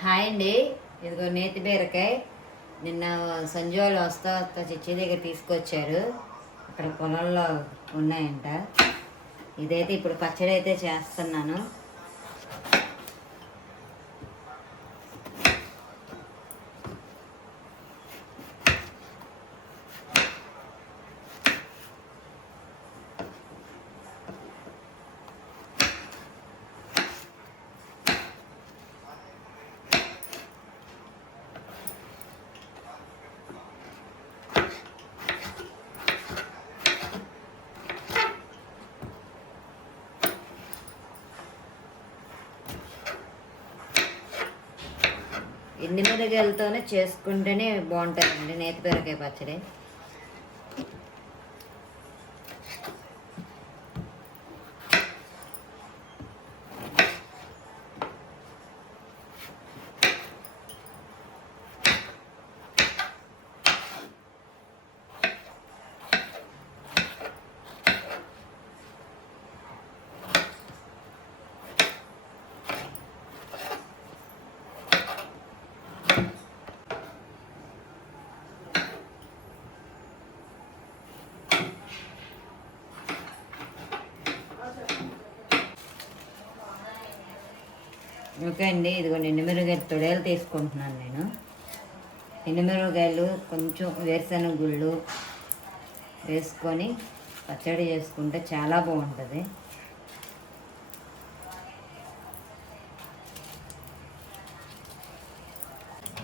Hi అండి. ఇదిగో నేతి బీరకాయ. నిన్న సంజోలు వస్తా వస్తా చిచ్చి దగ్గర తీసుకొచ్చారు. అక్కడ పొలంలో ఉన్నాయంట. ఇదైతే ఇప్పుడు పచ్చడి అయితే చేస్తున్నాను. ఎండి చేసుకుంటేనే బాగుంటుందండి నేతి బీరకాయ పచ్చడి. ఓకే అండి. ఇదిగో ఎండుమిరగాయలు తొడేలు తీసుకుంటున్నాను నేను. ఎండుమిరగాయలు కొంచెం వేరుశనగ గుళ్ళు వేసుకొని పచ్చడి చేసుకుంటే చాలా బాగుంటుంది.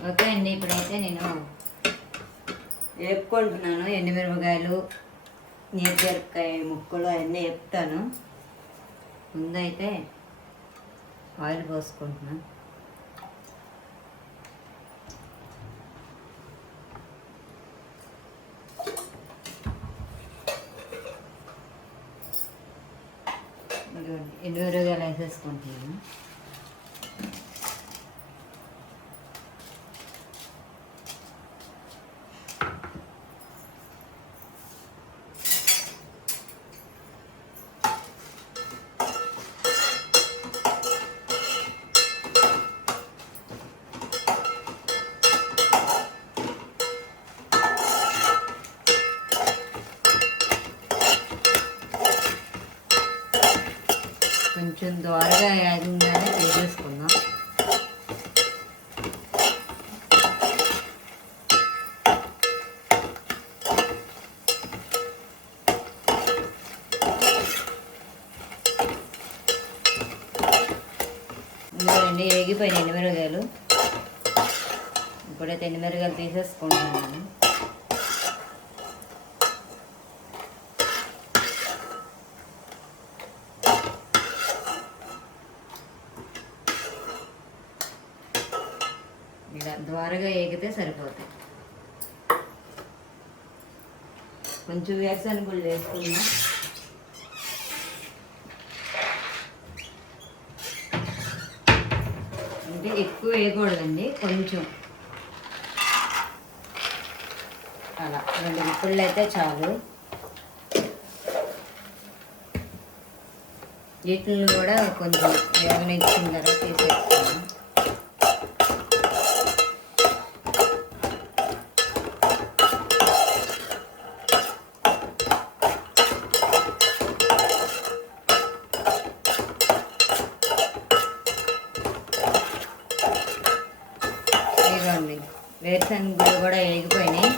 ఓకే అండి. ఇప్పుడైతే నేను వేపుకుంటున్నాను. ఎండుమిరపకాయలు నేతిరకాయ ముక్కలు అవన్నీ వేపుతాను. ముందైతే ఆయిల్ పోసుకుంటున్నా. ఎండుమిరగాయలు వేసేసుకుంటున్నాను కొంచెం దోరగా వేగంగానే తీసేసుకుందాం ఇందులోండి వేగిపోయిన ఎండుమిరగాయలు ఇప్పుడైతే ఎండుమిరగాయలు తీసేసుకుంటున్నాను ఇలా వేగితే సరిపోతాయి. కొంచెం వేసాను గుళ్ళు వేసుకున్నాం అంటే ఎక్కువ వేయకూడదండి కొంచెం. అలా రెండు ముక్కళ్ళు అయితే చాలు. వీటిని కూడా కొంచెం వేగనిచ్చిన తర్వాత తీసేస్తాను ఇదిగోండి వేరుశనగలు కూడా వేగిపోయినాయి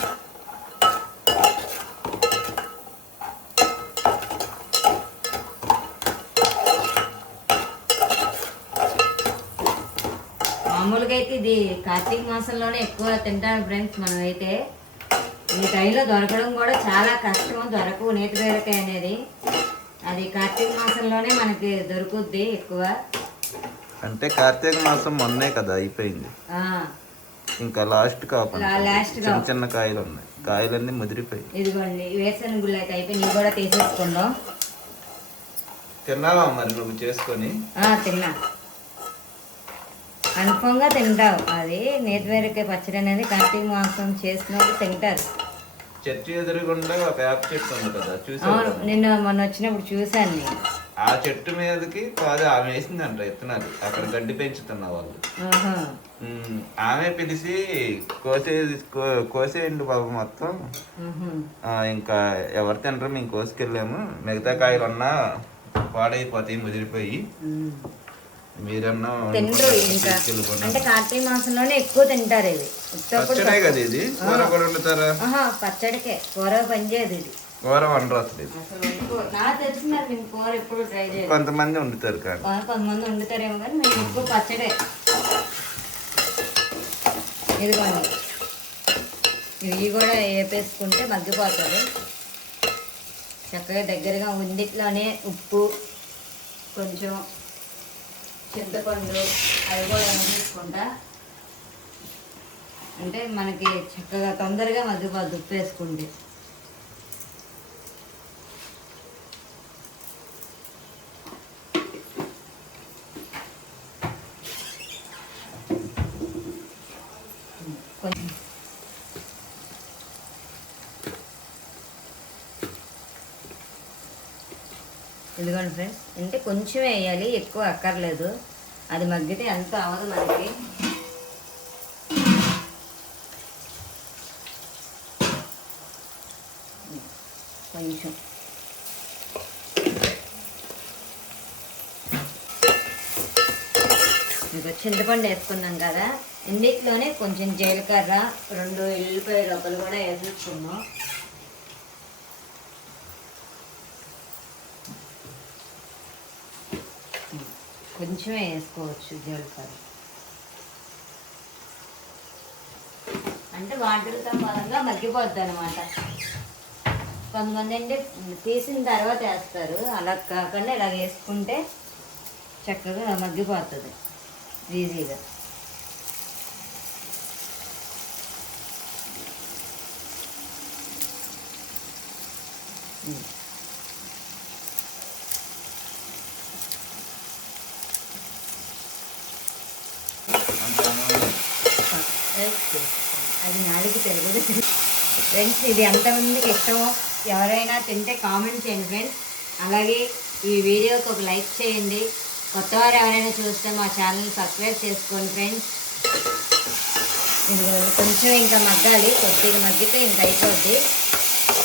మామూలుగా అయితే ఇది కార్తీక మాసంలోనే ఎక్కువ తింటాం ఫ్రెండ్స్ మనం అయితే ఈ టైంలో దొరకడం కూడా చాలా కష్టం దొరకవు నేతి బీరకాయ అనేది. అది కార్తీక మాసంలోనే మనకి దొరుకుద్ది ఎక్కువ. అంటే కార్తీక మాసం మొన్నే కదా అయిపోయింది. ఇంకా లాస్ట్ కాకుండా లాస్ట్ చిన్న చిన్న కాయలు ఉన్నాయి కాయలన్నీ ముదిరిపోయి ఇదిగోండి వేరుశనగ గుళ్ళు అయితే అయిపోయి నీవు కూడా తీసేసుకుందాం. తిన్నావా మరి నువ్వు చేసుకొని? తిన్నా. కన్ఫామ్గా తింటావు. అది నేతి బీరకాయ పచ్చడి అనేది కార్తీక మాసం చేసిన వాళ్ళు తింటారు. చర్చి ఎదురుగుండా ఒక వేప చెట్టు ఉంది కదా అవును కదా? నిన్న మొన్న వచ్చినప్పుడు చూశాను నేను. ఆ చెట్టు మీదకి కాదు ఆమె వేసిందంట ఇత్తనాలు అక్కడ గడ్డి పెంచుతున్న వాళ్ళు. ఆహా. ఉమ్, ఆమె పిలిచి కోసేది కో- కోసేయండి బాబు మొత్తం. ఉహు. ఆ, ఇంకా ఎవరు తినరు మేము కోసుకెళ్ళాము. మిగతా కాయలు ఉన్నా పాడైపోతాయి ముదిరిపోయి. ఉమ్. మీరన్నా తినరు ఇంకా. అంటే కార్తీక మాసంలోనే ఎక్కువ తింటారు పచ్చడే కదా ఇది? కూర కూడా వండుతారా? ఆహా, పచ్చడికే. కూర పనిచేయదు ఇది. కూర వండరు అసలు ఇది. అసలు ఎక్కువ. నాకు తెలిసి మరి మేము కూర ఎప్పుడు ట్రై చేయలేదు కొంతమంది వండుతారు కానీ. కొంతమంది వండుతారేమో కానీ మేము ఎక్కువ పచ్చడే. ఇదిగోండి. ఇవి కూడా వేపేసుకుంటే మగ్గిపోతుంది. చక్కగా దగ్గరగా ఉండిట్లోనే ఉప్పు కొంచెం చింతపండు అవి కూడా వేసుకుంటా అంటే మనకి చక్కగా తొందరగా మగ్గిపోద్ది ఉప్పు వేసుకుంటే కొంచెం. ఎందుకంటే ఫ్రెండ్స్. అంటే కొంచెం వేయాలి ఎక్కువ అక్కర్లేదు. అది మగ్గితే ఎంత అవదు మనకి. కొంచెం. ఇంకా చింతపండు వేసుకున్నాం కదా. ఇందులోనే కొంచెం జీలకర్ర రెండు ఎల్లిపాయ రొక్కలు కూడా వేసుకున్నాం కొంచెమే వేసుకోవచ్చు జీలకర్ర అంటే వాటర్తో బలంగా మగ్గిపోద్ది అనమాట కొంతమంది అంటే తీసిన తర్వాత వేస్తారు. అలా కాకుండా ఇలా వేసుకుంటే చక్కగా మగ్గిపోతుంది. ఈజీగా. ఉమ్. అది నాలుగు తెలుగు ఫ్రెండ్స్ ఇది ఎంతమందికి ఇష్టమో ఎవరైనా తింటే కామెంట్ చేయండి ఫ్రెండ్స్ అలాగే ఈ వీడియోకి ఒక లైక్ చేయండి. కొత్త వారు ఎవరైనా చూస్తే మా ఛానల్ సబ్స్క్రైబ్ చేసుకోండి ఫ్రెండ్స్ కొంచెం ఇంకా మగ్గాలి. కొద్దిగా మగ్గితే ఇంకా అయిపోద్ది.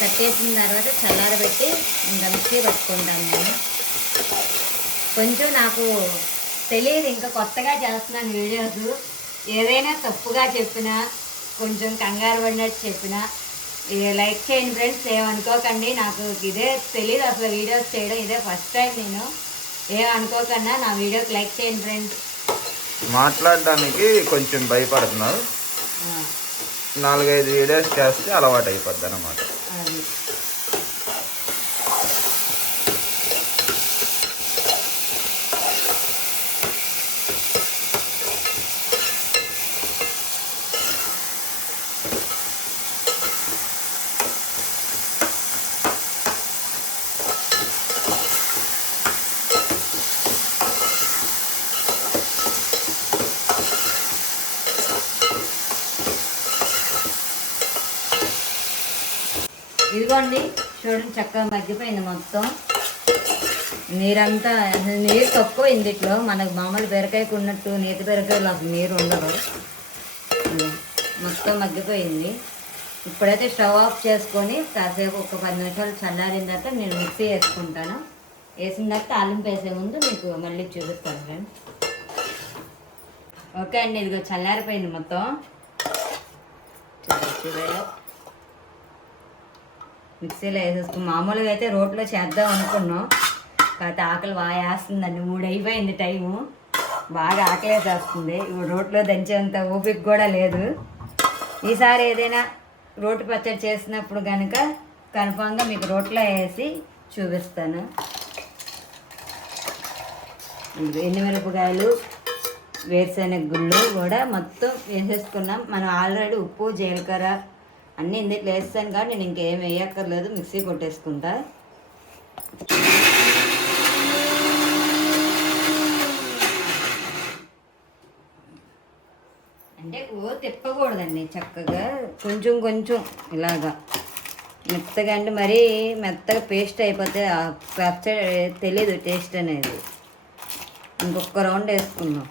కట్టేసిన తర్వాత చల్లారబెట్టి ఇంకా మిక్సీ పట్టుకుంటాను నేను. కొంచెం నాకు తెలియదు ఇంకా కొత్తగా చేస్తున్నాను వీడియోస్. ఏదైనా తప్పుగా చెప్పినా కొంచెం కంగారు పడినట్టు చెప్పినా. లైక్ చేయండి ఫ్రెండ్స్ ఏమనుకోకండి. నాకు ఇదే తెలియదు అసలు వీడియోస్ చేయడం. ఇదే ఫస్ట్ టైం నేను. ఏమనుకోకుండా నా వీడియోకి లైక్ చేయండి ఫ్రెండ్స్. మాట్లాడడానికి కొంచెం భయపడుతున్నారు. నాలుగైదు వీడియోస్ చేస్తే అలవాటు అయిపోద్ది అనమాట ఇదిగోండి చూడండి చక్కగా మగ్గిపోయింది మొత్తం. నీరంతా అసలు నీరు తక్కువ ఇందిట్లో మనకు మామూలు బీరకాయకు ఉన్నట్టు నేతి బీరకాయలు అసలు నీరు ఉండదు. మొత్తం మగ్గిపోయింది. ఇప్పుడైతే స్టవ్ ఆఫ్ చేసుకొని కాసేపు ఒక పది నిమిషాలు చల్లారిన తర్వాత నేను మిక్సీ వేసుకుంటాను. వేసిన తర్వాత తాలింపు వేసే ముందు మీకు మళ్ళీ చూపిస్తాను ఫ్రెండ్స్. ఓకే అండి ఇదిగో చల్లారిపోయింది మొత్తం. చూడ మిక్సీలో వేసేసుకుని మామూలుగా అయితే రోట్లో చేద్దాం అనుకున్నాం. కాకపోతే ఆకలి బాగా వేస్తుందండి. మూడు అయిపోయింది టైము. బాగా ఆకలి వేసేస్తుంది. ఇప్పుడు రోట్లో దంచేంత ఓపిక కూడా లేదు. ఈసారి ఏదైనా రోటి పచ్చడి చేసినప్పుడు కనుక కన్ఫామ్గా మీకు రోట్లో వేసి చూపిస్తాను. ఇదిగో ఎండుమిరపకాయలు వేరుశెనగ గుళ్ళు కూడా మొత్తం వేసేసుకున్నాం. మనం ఆల్రెడీ ఉప్పు జీలకర్ర అన్నీ ఇందులో వేస్తాను కానీ నేను ఇంకేం వేయక్కర్లేదు మిక్సీ కొట్టేసుకుంటా. అంటే ఓ తిప్పకూడదండి చక్కగా కొంచెం కొంచెం ఇలాగా. మెత్తగా అంటే మరీ మెత్తగా పేస్ట్ అయిపోతే ఆ పచ్చడి తెలీదు టేస్ట్ అనేది. ఇంకొక రౌండ్ వేసుకున్నాం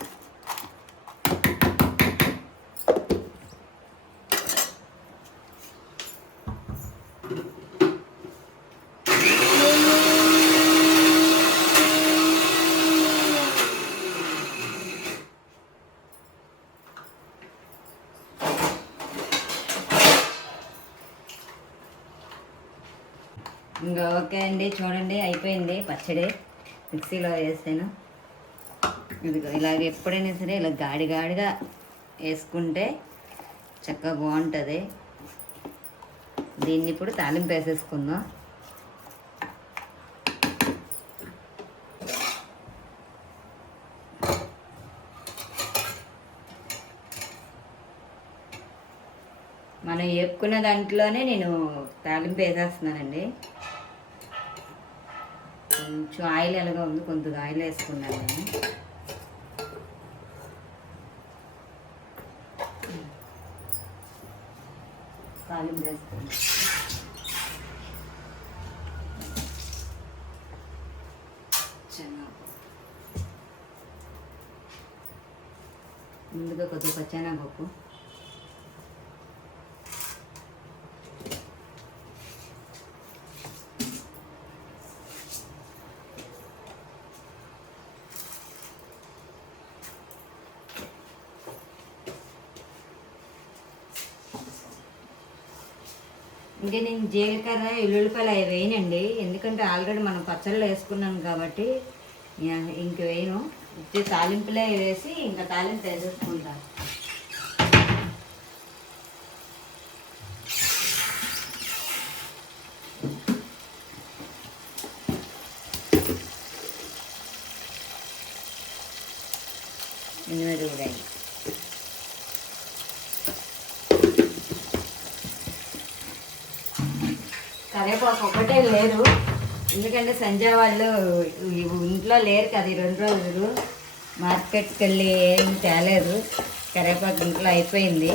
ఇంకా ఓకే అండి చూడండి అయిపోయింది పచ్చడి. మిక్సీలో వేసాను. ఇదిగో ఇలాగ ఎప్పుడైనా సరే ఇలా గాడిగాడిగా వేసుకుంటే చక్కగా బాగుంటుంది. దీన్ని ఇప్పుడు తాలింపు వేసేసుకుందాం. మనం వేపుకున్న దాంట్లోనే నేను తాలింపు వేసేస్తున్నానండి. కొంచెం ఆయిల్ ఎలాగో ఉంది కొద్దిగా ఆయిల్ వేసుకున్నాను నేను. తాలింపు వేసుకున్నాను ముందుగా కొద్దిగా పచ్చెనగపప్పు. ఇంకా నేను జీలకర్ర ఎల్లుల్లిపాయలు అవి వేయనండి. ఎందుకంటే ఆల్రెడీ మనం పచ్చళ్ళు వేసుకున్నాం కాబట్టి ఇంక వేయను. ఉత్తి తాలింపులే వేసి ఇంకా తాలింపు వేసేసుకుంటాను. ఎనిమిది కరివేపాకు ఒకటే లేదు. ఎందుకంటే సంజయ్ వాళ్ళు ఇంట్లో లేరు కదా ఈ రెండు రోజులు మార్కెట్కి వెళ్ళి ఏం తేలేదు. కరేపాకు ఇంట్లో అయిపోయింది.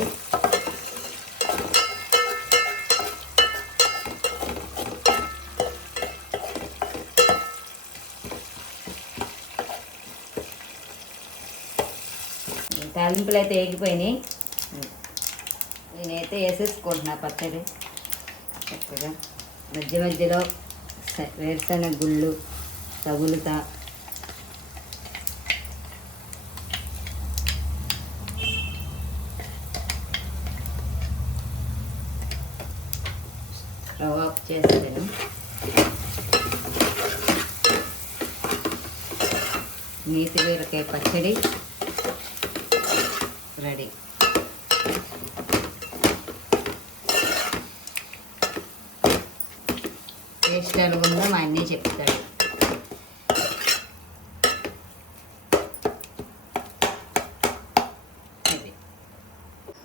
తాలింపులు అయితే ఏగిపోయినాయి నేనైతే వేసేసుకుంటున్నా పచ్చడి. చక్కగా మధ్య మధ్యలో వేరుశనగ గుళ్ళు తగులుతా. స్టవ్ ఆఫ్ చేస్తాను. నీతి బీరకాయ పచ్చడి రెడీ. టేస్ట్ ఎలాగుందో మా అన్నీ చెప్తాడు.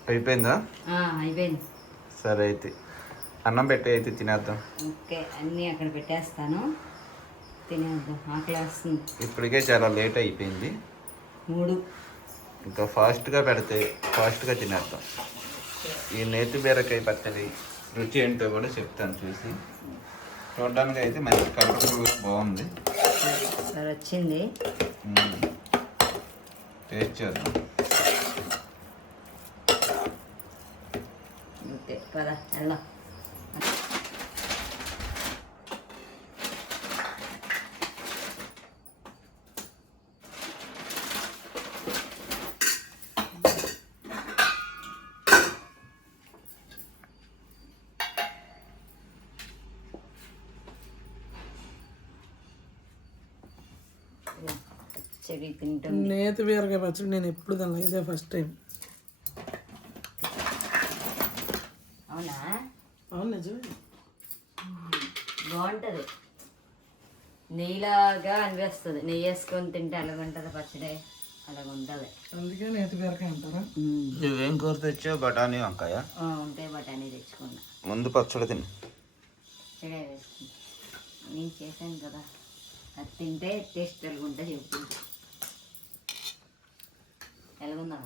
అయిపోయిందా? అయిపోయింది. సరే అయితే. అన్నం పెట్టి అయితే తినేద్దాం. ఓకే అన్నీ అక్కడ పెట్టేస్తాను. తినేద్దాం. ఆకలి వస్తుంది. ఇప్పటికే చాలా లేట్ అయిపోయింది. మూడు. ఇంకా ఫాస్ట్గా పెడితే ఫాస్ట్గా తినేద్దాం. ఈ నేతి బీరకాయ పచ్చడి రుచి ఏంటో కూడా చెప్తాను చూసి. చూడడానికి అయితే మంచి కలర్ఫుల్గా బాగుంది. సరే వచ్చింది. టేస్ట్ చేద్దాం. ఓకే పద వెళ్దాం. పచ్చడి నేను ఎప్పుడు తినలేదు ఇదే ఫస్ట్ టైం. అవునా? అవును నిజమే. బాగుంటుంది. నెయ్యిలాగా అనిపిస్తుంది. నెయ్యి వేసుకొని తింటే అలాగుంటుంది పచ్చడి? అలాగ ఉంటుంది అందుకే నేతి బీరకాయ అంటారా? నువ్వేం కూర తెచ్చావు? బఠానీ వంకాయ? ఉంటే బఠానీ తెచ్చుకున్నా. ముందు పచ్చడి తిని. నేను చేశాను కదా. అది తింటే టేస్ట్ ఎలాగుంటే చెప్పు ఎలాగుందా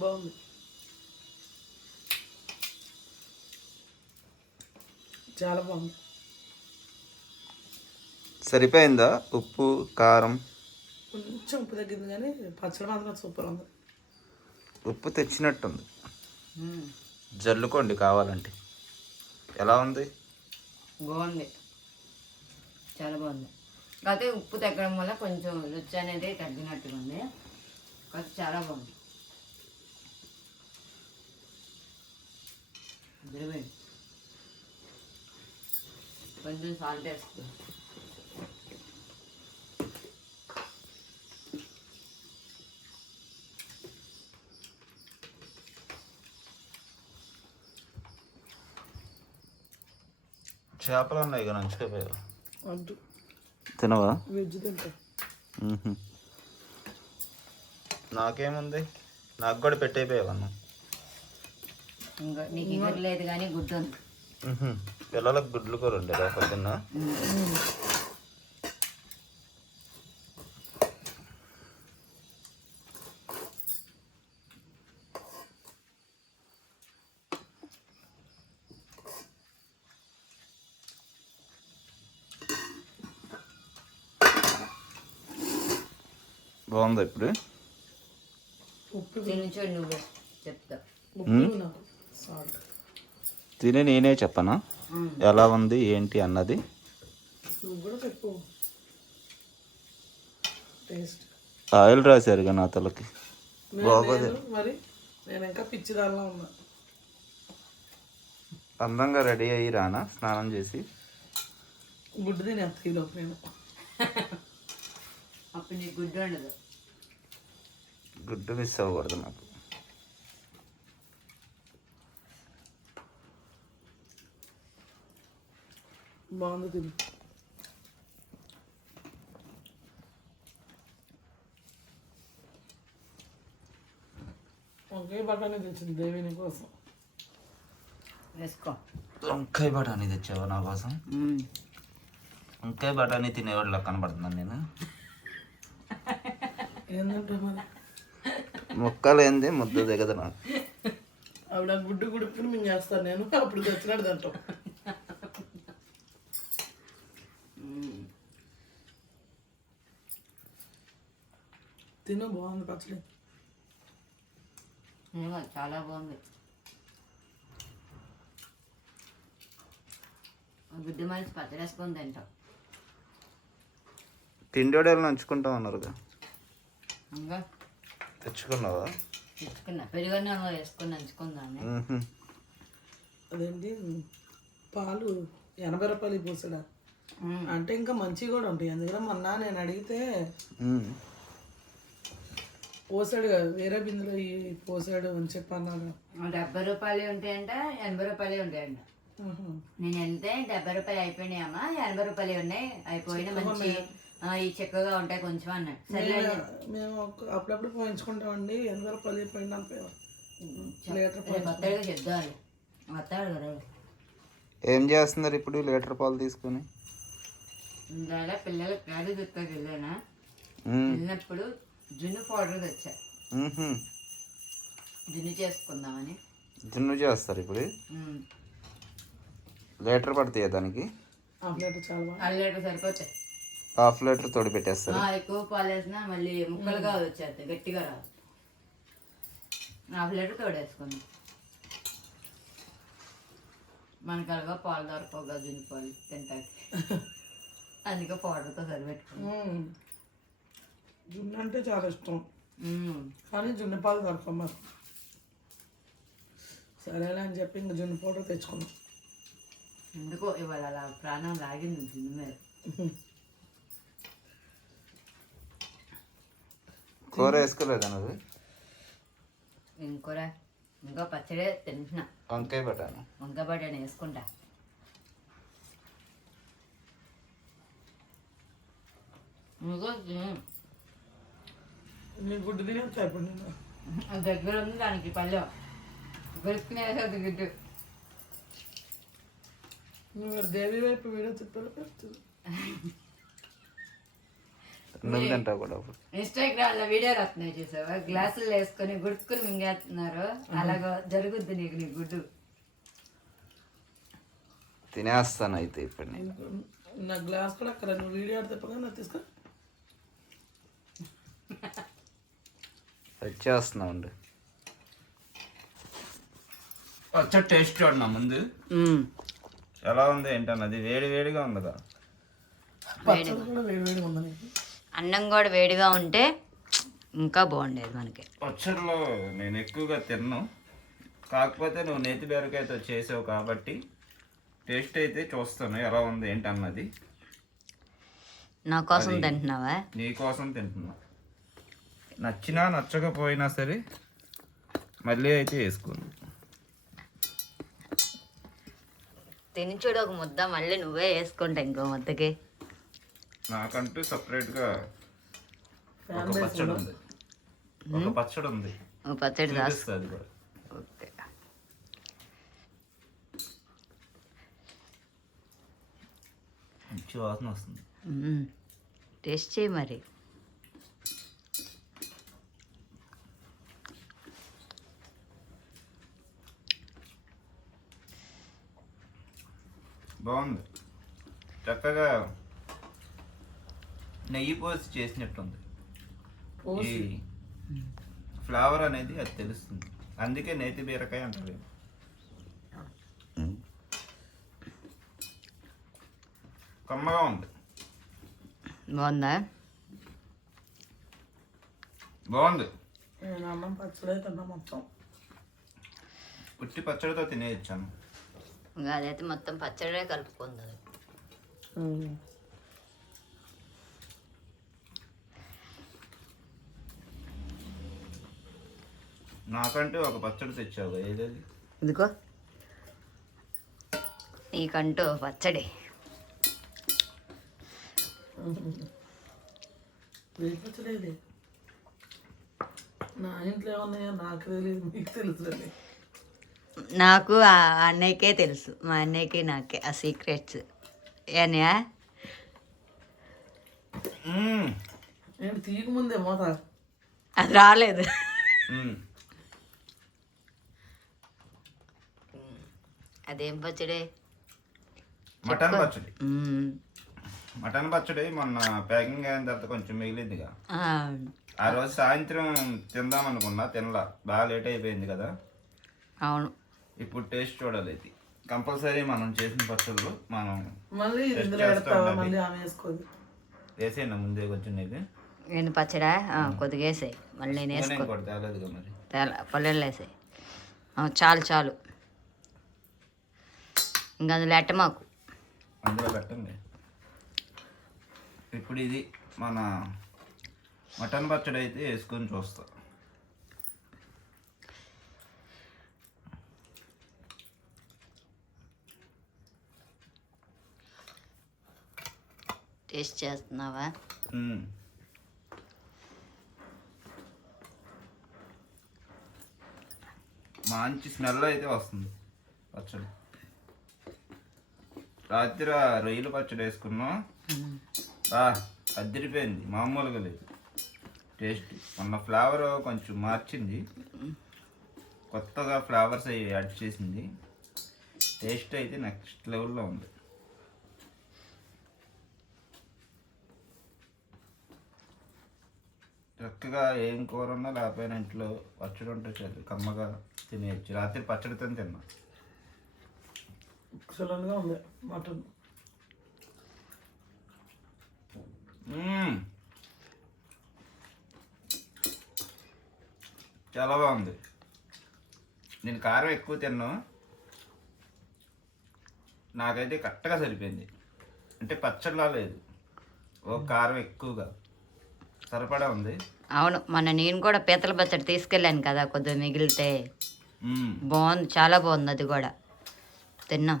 బాగుంది. చాలా బాగుంది. సరిపోయిందా? ఉప్పు కారం? కొంచెం ఉప్పు తగ్గింది కానీ పచ్చడి మాత్రం సూపర్ ఉంది. ఉప్పు తెచ్చినట్టుంది. జల్లుకోండి కావాలంటే. ఎలా ఉంది? బాగుంది. చాలా బాగుంది. కాకపోతే ఉప్పు తగ్గడం వల్ల కొంచెం రుచి అనేది తగ్గినట్టుగా ఉంది కాకపోతే చాలా బాగుంది. కొంచెం సాల్ట్ వేసుకో. చేపలు ఉన్నాయి ఇక నంచుకోపోయావు వద్దు. తినవా? వెజ్ తింటా. మ్మ్హ. నాకేముంది? నాకు కూడా పెట్టయిపోయావు అన్న. ఇంకా నీకు కానీ గుడ్డు ఉంది. పిల్లలకు గుడ్లు కూర ఉండేదా పొద్దున్న. బాగుందా ఇప్పుడు? ఉప్పు తిని తిని నేనే చెప్పనా? ఎలా ఉంది ఏంటి అన్నది? నువ్వు కూడా చెప్పు. టేస్ట్. ఆయిల్ రాశారుగా నా తలకి. బాగోదు. మరి నేను ఇంకా పిచ్చిదానిలా ఉన్నా. అందంగా రెడీ అయ్యి రానా స్నానం చేసి? గుడ్డు నేను. అప్పుడు నీకు గుడ్డు ఉండదు. గుడ్డు మిస్ అవ్వకూడదు నాకు. బాగుంది ఒకే బఠానీ తెచ్చింది దేవిని కోసం. వేసుకో. వంకాయ బఠానీ తెచ్చావా నా కోసం? వంకాయ బఠానీ తినేవాళ్ళు కనబడుతున్నాను నేను. ఏంటంటే మరి? ముక్కలు ఏంది ముద్ద దిగదు నాకు. ఆవిడ గుడ్డు గుడుక్కుని మేము చేస్తాను నేను అప్పుడు తెచ్చినాడు తింటాం. తిను బాగుంది పచ్చడి. చాలా బాగుంది. గుడ్డు మనిషి పచ్చడి వేసుకొని తింటాం. తిండోడేళ్ళు నంచుకుంటాం అన్నారుగా. ఇంకా? తెచ్చుకున్నావా? తెచ్చుకున్నా. పెరుగన్నంలో వేసుకొని. అదేంటి? పాలు ఎనభై రూపాయలు పోసాడా? అంటే ఇంకా మంచివి కూడా ఉంటాయి. అందుకని మొన్న నేను అడిగితే. పోసాడు కదా వేరే బిందులో ఈ పోసాడు అని చెప్పి అన్నాడు. డెబ్బై రూపాయలు ఉంటాయంట ఎనభై రూపాయలు ఉంటాయంట. నేను వెళ్తే డెబ్బై రూపాయలు అయిపోయినాయమ్మా ఎనభై రూపాయలు ఉన్నాయి. అయిపోయిన మంచి ఈ చెక్కగా ఉంటాయి కొంచెం అన్నాడు. సరే మేము- అప్పుడప్పుడు పోయించుకుంటామండి. అనిపోయాం లీటర్ రేపు వస్తాడుగా చెప్దాం వస్తాడు కదా ఏం చేస్తున్నారు ఇప్పుడు లీటర్ పాలు తీసుకొని? ఇందాక పిల్లలు పేద దుక్కకి వెళ్ళానా. వెళ్ళినప్పుడు జున్ను పౌడర్ తెచ్చా. జున్ను చేసుకుందామని. జున్ను చేస్తారు ఇప్పుడు. లీటర్ పడతాయా దానికి? లీటర్ సరిపోతాయి. హాఫ్ లీటర్ తోడి పెట్టేస్తారు ఎక్కువ పాలు వేసినా మళ్ళీ ముక్కలుగా వచ్చేస్తాయి గట్టిగా రాదు హాఫ్ లీటర్ తోడేసుకుందాం. మనకు అలాగా పాలు దొరకవు జున్ను పాలు తింటాకి. అందుకే పౌడర్తో సరిపెట్టుకున్నాం. జున్ను అంటే చాలా ఇష్టం. కానీ జున్ను పాలు దొరకవు మాకు. సరేలే అని చెప్పి ఇంకా జున్ను పౌడర్ తెచ్చుకున్నాం. ఎందుకో ఇవాళ అలా ప్రాణం లాగింది జున్ను మీద. కూర వేసుకోలేదా నువ్వు ఇంకోరా ఇంకో పచ్చడే తింటున్నా వంకాయ బఠానీ వంకాయ బఠానీ వేసుకుంటా ఇంకో తిను. నీ గుడ్డు తినేస్తా ఇప్పుడు నేను ఆ దగ్గర ఉంది దానికి పల్లెం గురుక్కునే వేసేది గుడ్డు నువ్వు దేవి వైపు వీడియో తిప్పారు పెడుతుంది నువ్వు తింటావు కూడా ఇన్స్టాగ్రామ్లో వీడియోలు వస్తున్నాయి చూసావా? గ్లాసులు వేసుకొని గుడుక్కుని మింగేస్తున్నారు. అలాగ జరుగుద్ది నీకు నీ గుడ్డు. తినేస్తాను అయితే ఇప్పుడు నేను. నా గ్లాస్ కూడా అక్కడ నువ్వు వీడియో తిప్పగా నాకు తీసుకో. వచ్చేస్తున్నా ఉండు. వచ్చా టేస్ట్ చూడన్నా ముందు. ఎలా ఉంది ఏంటన్నది? వేడి వేడిగా కూడా వేడి వేడిగా ఉంది అన్నం కూడా వేడిగా ఉంటే ఇంకా బాగుండేది మనకి. పచ్చడిలో నేను ఎక్కువగా తిన్నాను కాకపోతే నువ్వు నేతి బీరకాయతో చేసావు కాబట్టి టేస్ట్ అయితే చూస్తాను. ఎలా ఉంది ఏంటి అన్నది నా కోసం తింటున్నావా? నీ కోసం తింటున్నా. నచ్చినా నచ్చకపోయినా సరే మళ్ళీ అయితే వేసుకోండి తిని చూడు ఒక ముద్ద మళ్ళీ నువ్వే వేసుకుంటా ఇంకో ముద్దకి. నాకంటూ సపరేట్గా ఒక పచ్చడి ఉంది. ఒక పచ్చడి ఉంది. పచ్చడి కూడా. ఓకే. మంచి వాసన వస్తుంది. టేస్ట్ చేయి మరి. బాగుంది. చక్కగా నెయ్యి పోసి చేసినట్టుంది. ఈ పోసి ఫ్లేవర్ అనేది అది తెలుస్తుంది. అందుకే నేతి బీరకాయ అంటారు. కమ్మగా ఉంది. బాగుందా? బాగుంది. నేను అన్నం పచ్చడే తిన్నా మొత్తం. ఉట్టి పచ్చడితో తినేయచ్చాను ఇంకా అదైతే మొత్తం పచ్చడే కలుపుకుంది నాకంటూ ఒక పచ్చడి తెచ్చావు ఏదది? ఇదిగో నీకంటూ పచ్చడి. నా ఇంట్లో ఏమన్నాయో నాకు తెలియదు మీకు తెలుసులే నాకు ఆ అన్నయ్యకే తెలుసు మా అన్నయ్యకి నాకే ఆ సీక్రెట్స్ ఏనయా. నేను తీయక ముందే మూత అది రాలేదు. అదేం పచ్చడి? మటన్ పచ్చడి. మటన్ పచ్చడి మొన్న ప్యాకింగ్ అయిన తర్వాత కొంచెం మిగిలిందిగా ఆ, ఆ రోజు సాయంత్రం తిందాం అనుకున్నా తినలా. బాగా లేట్ అయిపోయింది కదా. అవును. ఇప్పుడు టేస్ట్ చూడాలి ఇది. కంపల్సరీ మనం చేసిన పచ్చళ్ళు మనం మళ్ళీ వేసేయండి ముందే కొంచెం ఇది నేను పచ్చడా? కొద్దిగా వేసాయి. మళ్ళీ నేను వేసుకో. పల్లెల్లో వేసాయి. చాలు చాలు. ఇంకా అందులో ఎట్ట మాకు. అందులో పెట్టండి. ఇప్పుడు ఇది మన మటన్ పచ్చడి అయితే వేసుకొని చూస్తా. టేస్ట్ చేస్తున్నావా. మంచి స్మెల్ అయితే వస్తుంది పచ్చడి. రాత్రి రొయ్యలు పచ్చడి వేసుకున్నాం. బా మామూలుగా లేదు. టేస్ట్ మొన్న ఫ్లేవర్ కొంచెం మార్చింది. కొత్తగా ఫ్లేవర్స్ అవి యాడ్ చేసింది. టేస్ట్ అయితే నెక్స్ట్ లెవెల్లో ఉంది. చక్కగా ఏం కూర ఉన్నా లేకపోయినా ఇంట్లో పచ్చడి ఉంటే చాలు కమ్మగా తినేయచ్చు. రాత్రి పచ్చడితో తిన్నా. ఎక్సలెంట్గా ఉంది మటన్. చాలా బాగుంది. నేను కారం ఎక్కువ తిన్నాను నాకైతే కరెక్ట్గా సరిపోయింది. అంటే పచ్చడిలా లేదు. ఓ కారం ఎక్కువగా. సరిపడా ఉంది. అవును మొన్న నేను కూడా పీతల పచ్చడి తీసుకెళ్ళాను కదా కొద్దిగా మిగిలితే. బాగుంది చాలా బాగుంది అది కూడా. తిన్నాం.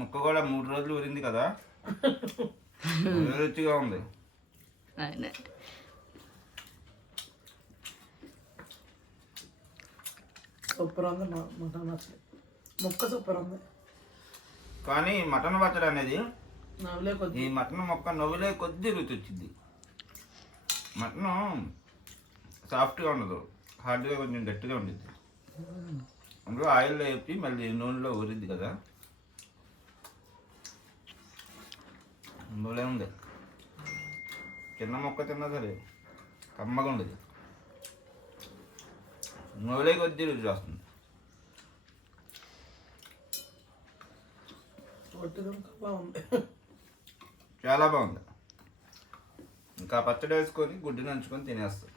ముక్క కూడా మూడు రోజులు ఊరింది కదా. రుచిగా ఉంది. సూపర్ ఉంది మటన్ అసలు ముక్క సూపర్ ఉంది. కానీ మటన్ పచ్చడి అనేది నవ్వులే కొద్ది. ఈ మటన్ మొక్క నవ్వులే కొద్ది రుచి వచ్చింది. మటన్ సాఫ్ట్గా ఉండదు. హార్డ్గా కొంచెం గట్టిగా ఉండిద్ది. అందులో ఆయిల్లో వేపి మళ్ళీ నూనెలో ఊరిద్ది కదా. అందులో ఉంది. చిన్న మొక్క తిన్నా సరే కమ్మగా ఉండదు. నూనె కొద్ది రుచి వస్తుంది. చాలా బాగుంది. ఇంకా పచ్చడి వేసుకొని గుడ్డు నంచుకొని తినేస్తాం.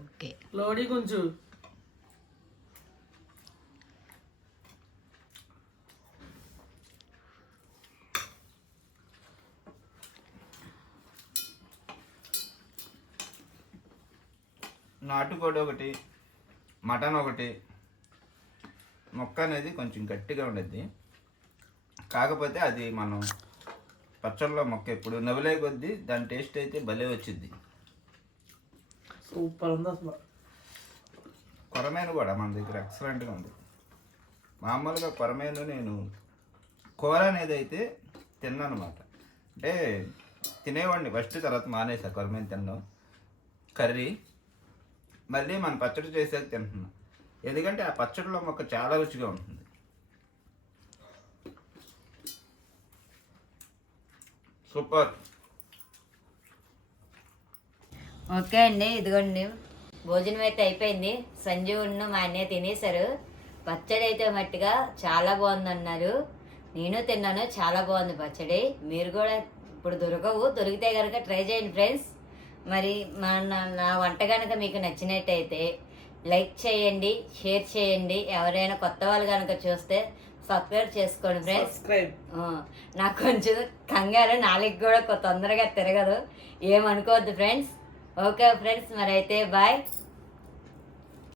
ఓకే. లోడి కొంచెం. నాటుకోడి ఒకటి మటన్ ఒకటి మొక్క అనేది కొంచెం గట్టిగా ఉండద్ది. కాకపోతే అది మనం పచ్చళ్ళలో మొక్క ఎప్పుడు నవ్వులే కొద్దీ దాని టేస్ట్ అయితే భలే వచ్చింది సూపర్ ఉంది అసలు. కొరమేను కూడా మన దగ్గర ఎక్సలెంట్గా ఉంది. మామూలుగా కొరమేను నేను కూర అనేది అయితే తిన్నాను అనమాట అంటే తినేవాడిని ఫస్ట్ తర్వాత మానేసా కొరమేను తిన్నాం కర్రీ. మళ్ళీ మనం పచ్చడి చేసేది తింటున్నాం. ఎందుకంటే ఆ పచ్చడిలో మొక్క చాలా రుచిగా ఉంటుంది. సూపర్. ఓకే అండి ఇదిగోండి. భోజనం అయితే అయిపోయింది. సంజీవును మా అన్నయ్య తినేశారు. పచ్చడి అయితే మట్టిగా చాలా బాగుంది అన్నారు నేను తిన్నాను చాలా బాగుంది పచ్చడి. మీరు కూడా ఇప్పుడు దొరకవు దొరికితే కనుక ట్రై చేయండి ఫ్రెండ్స్. మరి మా నా- వంట కనుక మీకు నచ్చినట్టయితే లైక్ చేయండి షేర్ చేయండి. ఎవరైనా కొత్త వాళ్ళు కనుక చూస్తే సబ్స్క్రైబ్ చేసుకోండి ఫ్రెండ్స్. నాకు కొంచెం కంగారు నాలుగు కూడా తొందరగా తిరగదు. ఏమనుకోవద్దు ఫ్రెండ్స్. ఓకే ఫ్రెండ్స్ మరి అయితే బాయ్.